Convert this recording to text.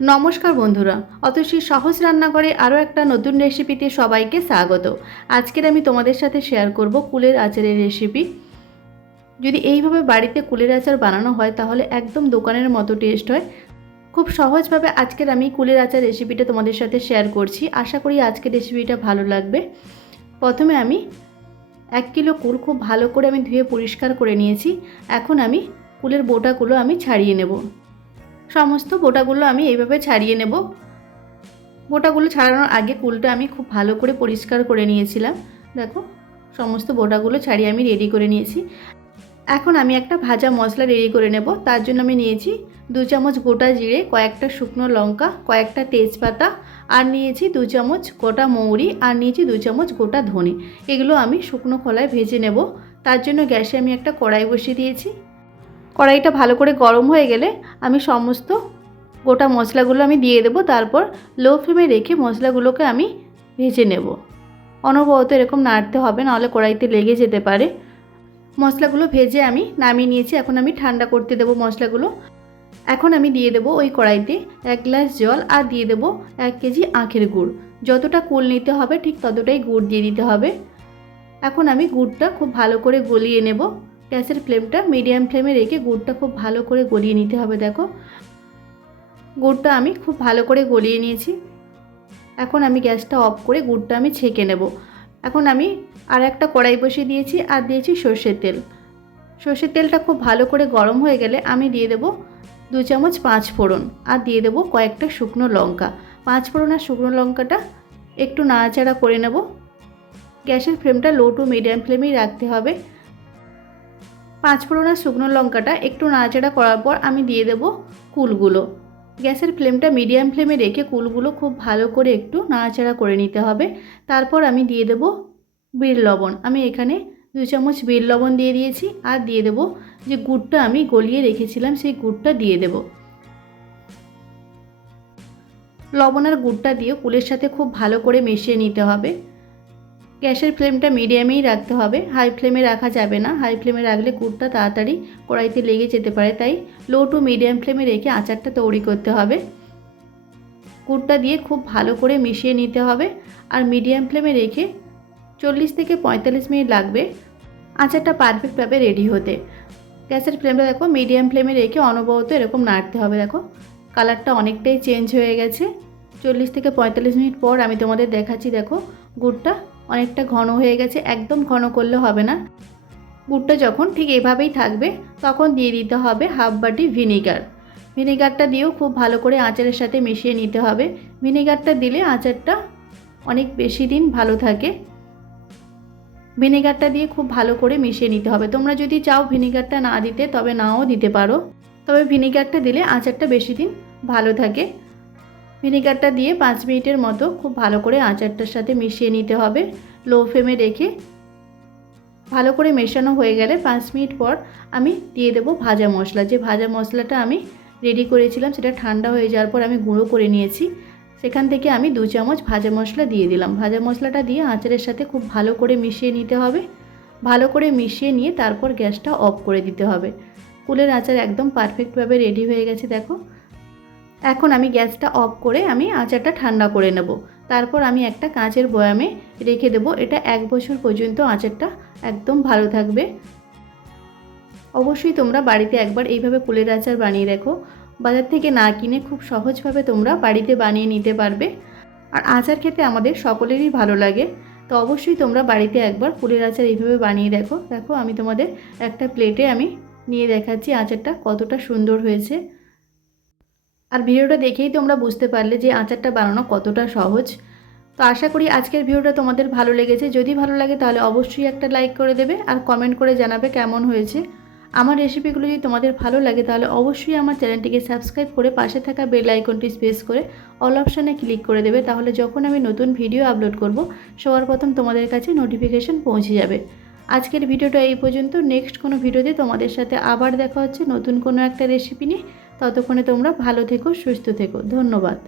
নমস্কার বন্ধুরা, অতসী সহজ রান্নাঘরে আরও একটা নতুন রেসিপিতে সবাইকে স্বাগত। আজকের আমি তোমাদের সাথে শেয়ার করব কুলের আচারের রেসিপি। যদি এইভাবে বাড়িতে কুলের আচার বানানো হয় তাহলে একদম দোকানের মতো টেস্ট হয়। খুব সহজভাবে আজকের আমি কুলের আচার রেসিপিটা তোমাদের সাথে শেয়ার করছি। আশা করি আজকের রেসিপিটা ভালো লাগবে। প্রথমে আমি 1 কিলো কুল খুব ভালো করে আমি ধুয়ে পরিষ্কার করে নিয়েছি। এখন আমি কুলের বোটাগুলো আমি ছাড়িয়ে নেব। সমস্ত বোটাগুলো আমি এইভাবে ছাড়িয়ে নেব। বোটাগুলো ছাড়ানোর আগে কুলটা আমি খুব ভালো করে পরিষ্কার করে নিয়েছিলাম। দেখো, সমস্ত বোটাগুলো ছাড়িয়ে আমি রেডি করে নিয়েছি। এখন আমি একটা ভাজা মশলা রেডি করে নেব। তার জন্য আমি নিয়েছি 2 চামচ গোটা জিরে, কয়েকটা শুকনো লঙ্কা, কয়েকটা তেজপাতা, আর নিয়েছি 2 চামচ গোটা মৌরি, আর নিয়েছি 2 চামচ গোটা ধনে। এগুলো আমি শুকনো খোলায় ভেজে নেব। তার জন্য গ্যাসে আমি একটা কড়াই বসিয়ে দিয়েছি। কড়াইটা ভালো করে গরম হয়ে গেলে আমি সমস্ত গোটা মশলাগুলো আমি দিয়ে দেবো। তারপর লো ফ্লেমে রেখে মশলাগুলোকে আমি ভেজে নেব। অনবরত এরকম নাড়তে হবে, নাহলে কড়াইতে লেগে যেতে পারে। মশলাগুলো ভেজে আমি নামিয়ে নিয়েছি। এখন আমি ঠান্ডা করতে দেবো মশলাগুলো। এখন আমি দিয়ে দেবো ওই কড়াইতে 1 গ্লাস জল, আর দিয়ে দেবো 1 কেজি আখের গুড়। যতটা কুল নিতে হবে ঠিক ততটাই গুড় দিয়ে দিতে হবে। এখন আমি গুড়টা খুব ভালো করে গলিয়ে নেব। গ্যাসের ফ্লেমটা মিডিয়াম ফ্লেমে রেখে গুড়টা খুব ভালো করে গলিয়ে নিতে হবে। দেখো, গুড়টা আমি খুব ভালো করে গলিয়ে নিয়েছি। এখন আমি গ্যাসটা অফ করে গুড়টা আমি ছেঁকে নেব। এখন আমি আর একটা কড়াই বসিয়ে দিয়েছি, আর দিয়েছি সর্ষের তেল। সর্ষের তেলটা খুব ভালো করে গরম হয়ে গেলে আমি দিয়ে দেব 2 চামচ 5 ফোড়ন, আর দিয়ে দেব কয়েকটা শুকনো লঙ্কা। 5 ফোড়ন আর শুকনো লঙ্কাটা একটু নাড়াচাড়া করে নেব। গ্যাসের ফ্লেমটা লো টু মিডিয়াম ফ্লেমেই রাখতে হবে। 5 ফোড়ন আর শুকনো লঙ্কাটা একটু নাড়াচাড়া করার পর আমি দিয়ে দেব কুলগুলো। গ্যাসের ফ্লেমটা মিডিয়াম ফ্লেমে রেখে কুলগুলো খুব ভালো করে একটু নাড়াচাড়া করে নিতে হবে। তারপর আমি দিয়ে দেব বিট লবণ। আমি এখানে 2 চামচ বিট লবণ দিয়ে দিয়েছি, আর দিয়ে দেব যে গুড়টা আমি গলিয়ে রেখেছিলাম সেই গুড়টা দিয়ে দেব। লবণ আর গুড়টা দিয়ে কুলের সাথে খুব ভালো করে মিশিয়ে নিতে হবে। গ্যাসের ফ্লেমটা মিডিয়ামেই রাখতে হবে, হাই ফ্লেমে রাখা যাবে না। হাই ফ্লেমে রাখলে গুড়টা তাড়াতাড়ি কড়াইতে লেগে যেতে পারে, তাই লো টু মিডিয়াম ফ্লেমে রেখে আচারটা তৈরি করতে হবে। গুড়টা দিয়ে খুব ভালো করে মিশিয়ে নিতে হবে, আর মিডিয়াম ফ্লেমে রেখে 40 থেকে 45 মিনিট লাগবে আচারটা পারফেক্টভাবে রেডি হতে। গ্যাসের ফ্লেমটা দেখো মিডিয়াম ফ্লেমে রেখে অনবরত এরকম নাড়তে হবে। দেখো, কালারটা অনেকটাই চেঞ্জ হয়ে গেছে। 40 থেকে 45 মিনিট পর আমি তোমাদের দেখাচ্ছি। দেখো, গুড়টা অনেকটা ঘন হয়ে গেছে। একদম ঘন করলে হবে না। গুড়টা যখন ঠিক এভাবেই থাকবে তখন দিয়ে দিতে হবে হাফ বাটি ভিনেগার। ভিনেগারটা দিয়েও খুব ভালো করে আচারের সাথে মিশিয়ে নিতে হবে। ভিনেগারটা দিলে আচারটা অনেক বেশি দিন ভালো থাকে। ভিনেগারটা দিয়ে খুব ভালো করে মিশিয়ে নিতে হবে। তোমরা যদি চাও ভিনেগারটা না দিতে তবে নাও দিতে পারো, তবে ভিনেগারটা দিলে আচারটা বেশি দিন ভালো থাকে। ভিনেগারটা দিয়ে 5 মিনিটের মতো খুব ভালো করে আচারটার সাথে মিশিয়ে নিতে হবে লো ফ্লেমে রেখে। ভালো করে মেশানো হয়ে গেলে 5 মিনিট পর আমি দিয়ে দেব ভাজা মশলা। যে ভাজা মশলাটা আমি রেডি করেছিলাম সেটা ঠান্ডা হয়ে যাওয়ার পর আমি গুঁড়ো করে নিয়েছি। সেখান থেকে আমি 2 চামচ ভাজা মশলা দিয়ে দিলাম। ভাজা মশলাটা দিয়ে আচারের সাথে খুব ভালো করে মিশিয়ে নিতে হবে। ভালো করে মিশিয়ে নিয়ে তারপর গ্যাসটা অফ করে দিতে হবে। কুলের আচার একদম পারফেক্টভাবে রেডি হয়ে গেছে। দেখো, এখন আমি গ্যাসটা অফ করে আমি আচারটা ঠান্ডা করে নেব। তারপর আমি একটা কাঁচের বয়ামে রেখে দেব। এটা 1 বছর পর্যন্ত আচারটা একদম ভালো থাকবে। অবশ্যই তোমরা বাড়িতে একবার এইভাবে কুলের আচার বানিয়ে দেখো। বাজার থেকে না কিনে খুব সহজভাবে তোমরা বাড়িতে বানিয়ে নিতে পারবে। আর আচার খেতে আমাদের সকলেরই ভালো লাগে, তো অবশ্যই তোমরা বাড়িতে একবার কুলের আচার এইভাবে বানিয়ে দেখো। দেখো, আমি তোমাদের একটা প্লেটে আমি নিয়ে দেখাচ্ছি আচারটা কতটা সুন্দর হয়েছে। আর ভিডিওটা দেখেই তোমরা বুঝতে পারলে যে আচারটা বানানো কতটা সহজ। তো আশা করি আজকের ভিডিওটা তোমাদের ভালো লেগেছে। যদি ভালো লাগে তাহলে অবশ্যই একটা লাইক করে দেবে, আর কমেন্ট করে জানাবে কেমন হয়েছে। আমার রেসিপিগুলো যদি তোমাদের ভালো লাগে তাহলে অবশ্যই আমার চ্যানেলটিকে সাবস্ক্রাইব করে পাশে থাকা বেল আইকনটি প্রেস করে অল অপশানে ক্লিক করে দেবে। তাহলে যখন আমি নতুন ভিডিও আপলোড করব সবার প্রথম তোমাদের কাছে নোটিফিকেশন পৌঁছে যাবে। আজকের ভিডিওটা এই পর্যন্ত। নেক্সট কোনো ভিডিওতে তোমাদের সাথে আবার দেখা হচ্ছে নতুন কোনো একটা রেসিপি নিয়ে। ততক্ষণে তোমরা ভালো থেকো, সুস্থ থেকো। ধন্যবাদ।